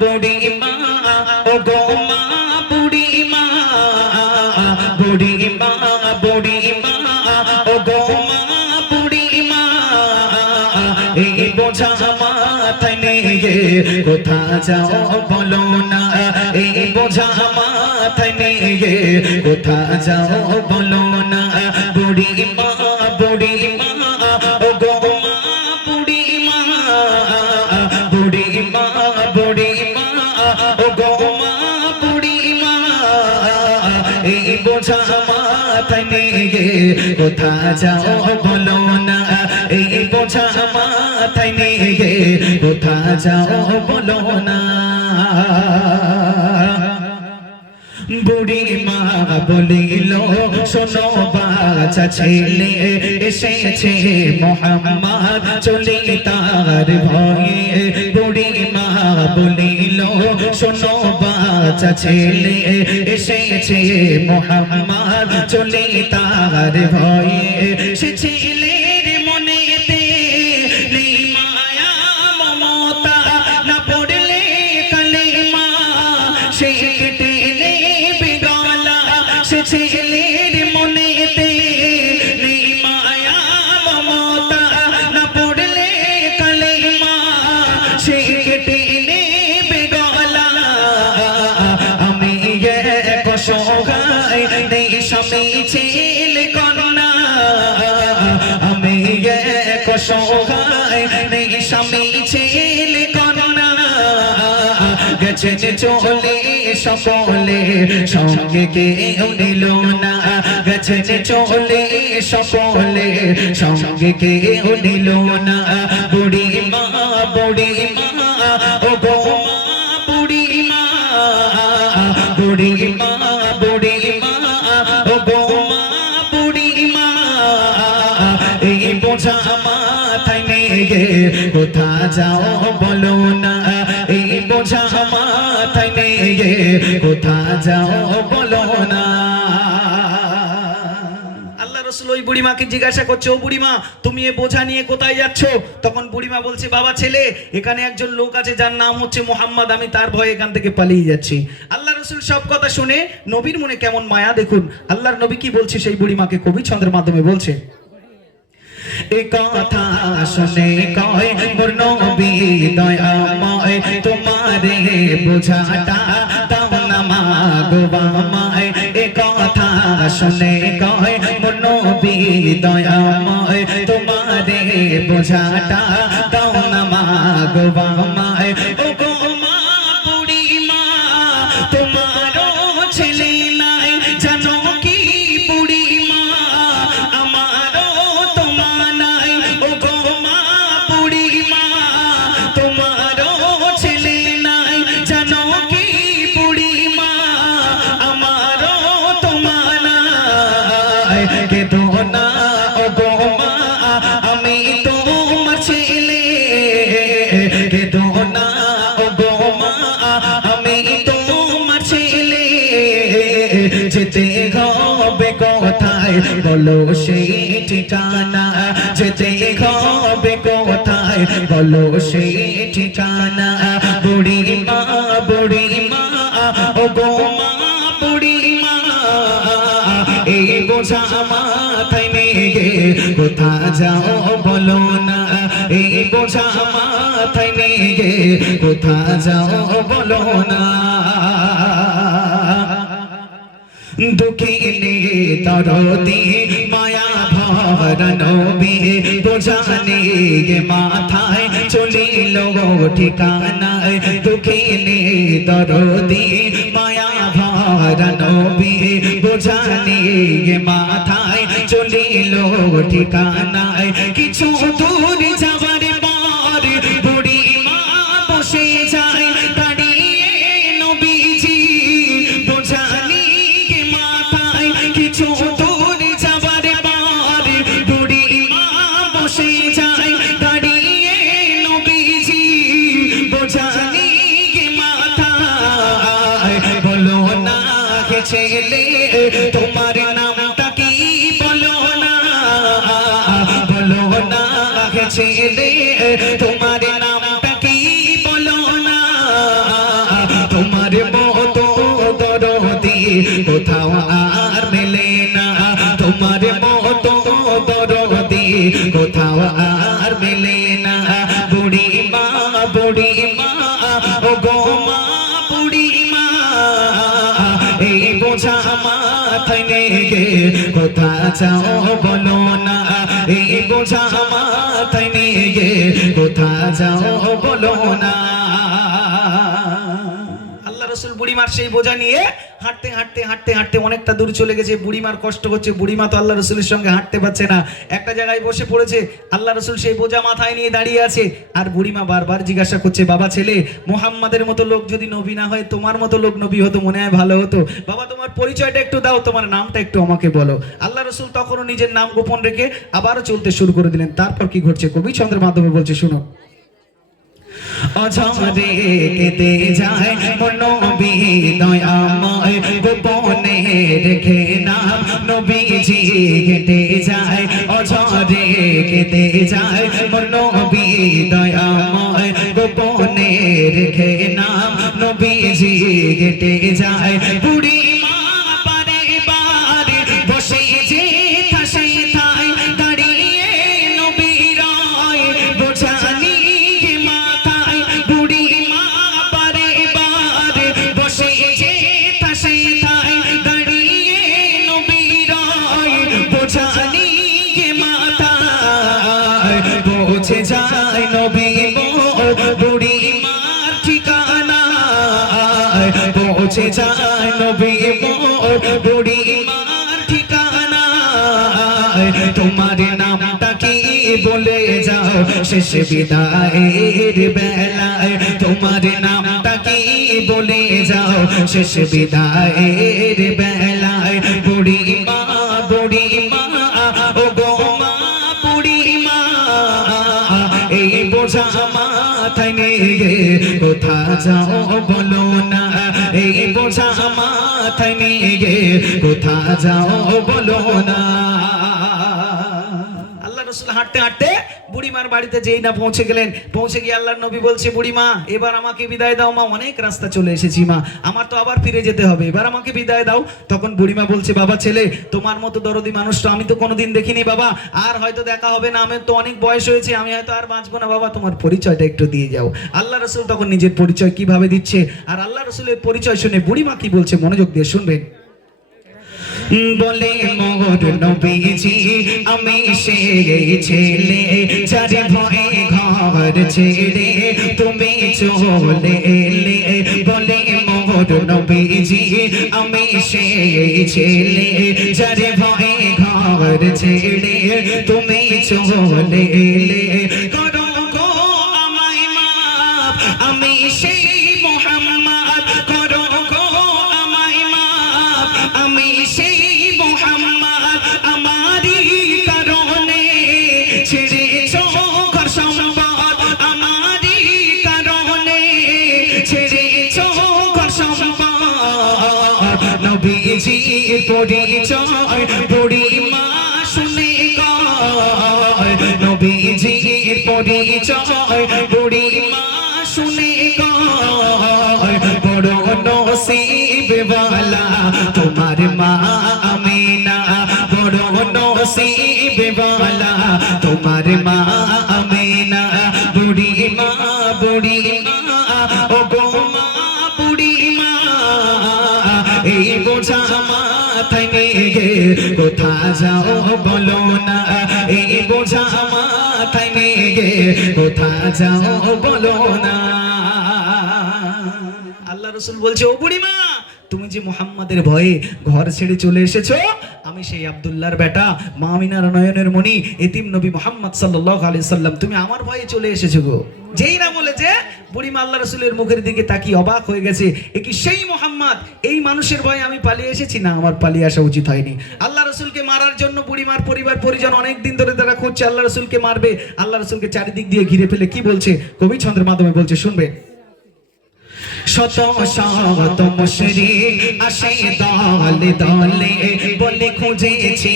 বুড়ি মা ও গো মা বুড়ি মা বুড়ি মা বুড়ি মা ও গো মা বুড়ি মা এই বোঝা মাথায় নিয়ে কোথা যাও বলো না এই বোঝা মাথায় নিয়ে কোথা যাও বলো না বুড়ি মা বুড়ি মা ও গো মা বুড়ি মা বুড়ি মা বুড়ি মা ও গো মা বুড়ি মা এই বোঝা মাথায় নিয়ে কোথা যাও বলো না এই বোঝা মাথায় নিয়ে কোথা যাও বলো না বুড়ি মা বলিল শোনো বাচ্চা ছেলে এসেছে মোহাম্মদ চলে তার ভয়ে বুড়ি মা বলিল শোনো বাচ্চা ছেলে এসেছে মোহাম্মদ চলে তার ভয়ে সে ছেলের মনেতে নেই মায়া মমতা না পড়লে কালেমা সে ছেলের মনেতে নেই মায়া মমতা না পড়লে কালেমা সে কেটে নেবে গলা আমি এক অসহায় নেই স্বামী ছেলে কন্যা আমি এক অসহায় নেই স্বামী ছেলে কন্যা গেছেন চলে সকলে সঙ্গে কেউ নিল না গেছেন চলে সকলে সঙ্গে কেউ নিল না বুড়ি মা ও গো মা বুড়ি মা বুড়ি মা বুড়ি মা ও গো মা বুড়ি মা এই বোঝা মাথায় নিয়ে কোথা যাও বলো না এই বোঝা মাথায় নিয়ে কোথা যাও বলো না আল্লাহ রাসূল ওই বুড়িমাকে জিজ্ঞাসা করছে ও বুড়িমা তুমি এ বোঝা নিয়ে কোথায় যাচ্ছ তখন বুড়িমা বলছে বাবা ছেলে এখানে একজন লোক আছে যার নাম হচ্ছে মুহাম্মদ আমি তার ভয়ে এখান থেকে পালিয়ে যাচ্ছি আল্লাহ রাসূল সব কথা শুনে নবীর মনে কেমন মায়া দেখুন আল্লাহর নবী কি বলছে সেই বুড়িমাকে কবি ছন্দের মাধ্যমে বলছে এ কথা শুনে কয় মোর নবী দয়াময় তোমারে বোঝাটা দাও না মা গো বামায় এ কথা শুনে কয় মোর নবী দয়াময় তোমারে বোঝাটা দাও না মা গো বামায় ও গো মা বুড়ি মা তোমারও ছেলে নাই জানো কি বুড়ি মা আমারও তোমা নাই ও গো মা বুড়ি মা তোমারও ছেলে নাই জানো কি বুড়ি মা আমারও তোমা নাই কেঁদো না ও গো মা আমি তোমার ছেলে কেঁদো না ও গো মা আমি তোমার ছেলে যেতে হবে কোথায় বলো সেই ঠিকানা যেতে হবে কোথায় বলো সেই ঠিকানা বুড়ি মা ও গো মা বুড়ি মা এই বোঝা মাথায় নিয়ে কোথা যাও বলো না এই বোঝা মাথায় নিয়ে কোথা যাও বলো না দুঃখিনী দরদি মায়া ভরা নবী বোঝা নিয়ে মাথায় চলিল ঠিকানায় দুঃখিনী দরদি মায়া ভরা নবী বোঝা নিয়ে মাথায় চলিল ঠিকানায় কিছু দূর যাবার পর বুড়ি মা বসে যায় দাঁড়িয়ে নবীজি বোঝা নিয়ে মাথায় কিছু দূর যাবার পর বুড়ি মা বসে যায় দাঁড়িয়ে নবীজি বোঝা নিয়ে মাথায় বলো না হে ছেলে তোমার নামটা কি বলো না হে ছেলে তোমার নামটা কি বলো না কোথাও আর মেলে না। বুড়ি মা ও গো মা বুড়ি মা, এই বোঝা মাথায় নিয়ে কোথা যাও বলো না। এই বোঝা মাথায় নিয়ে কোথা যাও বলো না। আল্লাহ রাসূল বুড়িমার সেই বোঝা নিয়ে হাঁটতে হাঁটতে হাঁটতে হাঁটতে অনেকটা দূর চলে গেছে। বুড়িমার কষ্ট হচ্ছে, বুড়িমা তো আল্লাহ রাসূলের সঙ্গে হাঁটতে পারছে না, একটা জায়গায় বসে পড়েছে। আল্লাহ রাসূল সেই বোঝা মাথায় নিয়ে দাঁড়িয়ে আছে, আর বুড়িমা বারবার জিজ্ঞাসা করছে, বাবা ছেলে, মুহাম্মাদের মতো লোক যদি নবী না হয় তোমার মতো লোক নবী হতো, মনে হয় ভালো হতো। বাবা তোমার পরিচয়টা একটু দাও, তোমার নামটা একটু আমাকে বলো। আল্লাহ রাসূল তখনও নিজের নাম গোপন রেখে আবারও চলতে শুরু করে দিলেন। তারপর কি ঘটছে কবি ছন্দের মাধ্যমে বলছে, শুনো। অঝরে কেটে যায় নবী দয়াময়, গোপনে রেখে নাম নবীজি কেটে যায়। অঝরে কেটে যায় নবী দয়াময়, গোপনে রেখে নাম নবীজি কেটে যায়। বুড়ি মা পারে বারে বসে যে ঠাসে ঠাই দাঁড়িয়ে নবী রায় বোঝা নিয়ে মাথায়। বুড়ি মা পারে বারে বসে যে ঠাসে ঠাই দাঁড়িয়ে নবী রায় বোঝা নিয়ে মাথায়। পৌঁছে যায় নবী বুড়ি মার ঠিকানা, পৌঁছে যায় নবী বুড়ি মার ঠিকানা। তোমার নামটা কি বলে যাও শেষ বিদায়ের বেলায়, তোমার নামটা কি বলে যাও শেষ বিদায়ের বেলায়। বুড়ি মা ও গো মা বুড়ি মা, এই বোঝা মাথায় নিয়ে কোথা যাও বলো না। এই বোঝা মাথায় নিয়ে কোথা যাও বলো না। আল্লাহ রাসূল হাঁটতে হাঁটতে বুড়িমার বাড়িতে যেই না পৌঁছে গেলেন, পৌঁছে গিয়ে আল্লাহর নবী বলছে, বুড়িমা এবার আমাকে বিদায় দাও মা, অনেক রাস্তা চলে এসেছি মা, আমার তো আবার ফিরে যেতে হবে, এবার আমাকে বিদায় দাও। তখন বুড়িমা বলছে, বাবা ছেলে, তোমার মতো দরদি মানুষ তো আমি তো কোনোদিন দেখিনি বাবা, আর হয়তো দেখা হবে না, আমার তো অনেক বয়স হয়েছে, আমি হয়তো আর বাঁচবো না বাবা, তোমার পরিচয়টা একটু দিয়ে যাও। আল্লাহ রাসূল তখন নিজের পরিচয় কিভাবে দিচ্ছে, আর আল্লাহ রাসূলের পরিচয় শুনে বুড়িমা কি বলছে মনোযোগ দিয়ে শুনবেন। বলে মোর নবীজি আমি সেই ছেলে যার ভয়ে ঘর ছেড়ে তুমি চলে এলে। বলে মোর নবীজি আমি সেই ছেলে যার ভয়ে ঘর ছেড়ে তুমি চলে এলে। করো গো আমায় মাফ, আমি সেই মুহাম্মদ, করো গো আমায় মাফ, আমি সেই নবীজির পরিচয় বুড়ি মা শুনে গায়। নবীজির পরিচয় বুড়ি মা শুনে গায়। বড় নসিব ওয়ালা তোমার মা আমিনা, বড় নসিব ওয়ালা তোমার মা আমিনা। বুড়ি মা ও গো মা বুড়ি মা, এই বোঝা মাথায় নিয়ে কোথা যাও বলো না। এই বোঝা মাথায় নিয়ে কোথা যাও বলো না। আল্লাহ রাসূল বলছে, ও বুড়িমা তুমি যে মুহাম্মাদের ভয়ে ঘর ছেড়ে চলে এসেছো, আমি সেই আব্দুল্লাহর বেটা মা আমিনার নয়নের মণি এতিম নবী মুহাম্মদ সাল্লাল্লাহু আলাইহি সাল্লাম, তুমি আমার ভয়ে চলে এসেছো গো। যেই না বলেছে বুড়িমা আল্লাহ রাসূলের মুখের দিকে তাকিয়ে অবাক হয়ে গেছে, এ কি সেই মুহাম্মদ, এই মানুষের ভয়ে আমি পালিয়ে এসেছি? না, আমার পালিয়ে আসা উচিত হয়নি। আল্লাহ রাসূলকে মারার জন্য বুড়িমার পরিবার পরিজন অনেক দিন ধরে তারা খুঁজছে, আল্লাহ রাসূলকে মারবে, আল্লাহ রাসূলকে চারিদিক দিয়ে ঘিরে ফেলে কি বলছে কবি ছন্দের মাধ্যমে বলছে, শুনবে। শত শত মুশরিক আসে দলে দলে, বলে খুঁজেছি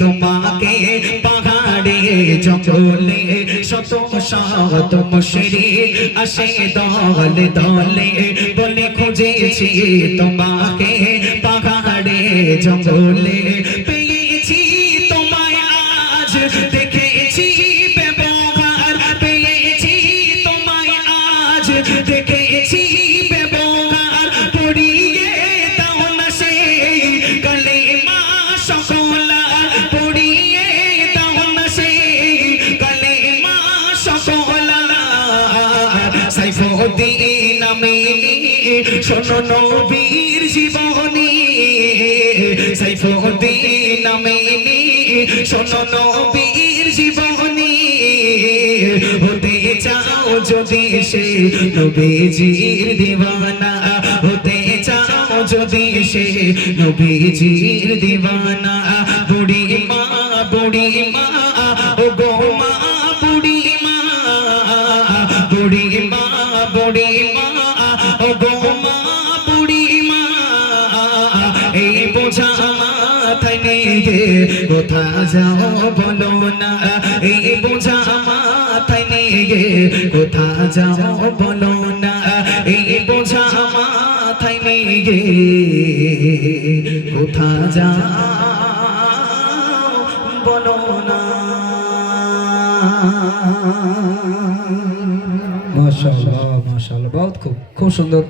তোমাকে পাহাড়ে জঙ্গলে। শত শত মুশরিক আসে দলে দলে, বলে খুঁজেছি তোমাকে পাহাড়ে জঙ্গলে। পেয়েছি তোমায় আজ, দেখেছি দেখেছি ব্যবহার পড়িয়ে দাও না সেই কালেমা সকলা পড়িয়ে দাও না সেই কালেমা সকলা সাইফুদ্দিন আমিনী শোনো নবীর জীবনী সাইফুদ্দিন আমিনী শোনো নবীর জীবনী হতে চাও যদি সে নবীজির দিওয়ানা হতে চাও যদি সে নবীজির দিওয়ানা বুড়ি মা ও গো মা বুড়ি মা ও গো মা বুড়ি মা এই বোঝা মাথায় নিয়ে কোথা যাও বলো না এই বোঝা মাথায় নিয়ে কোথা যাও বলো না এই বোঝা মাথায় নিয়ে কোথা যাও বলো না। माशाल्लाह माशाल्लाह बहुत खूब खूब सुंदर।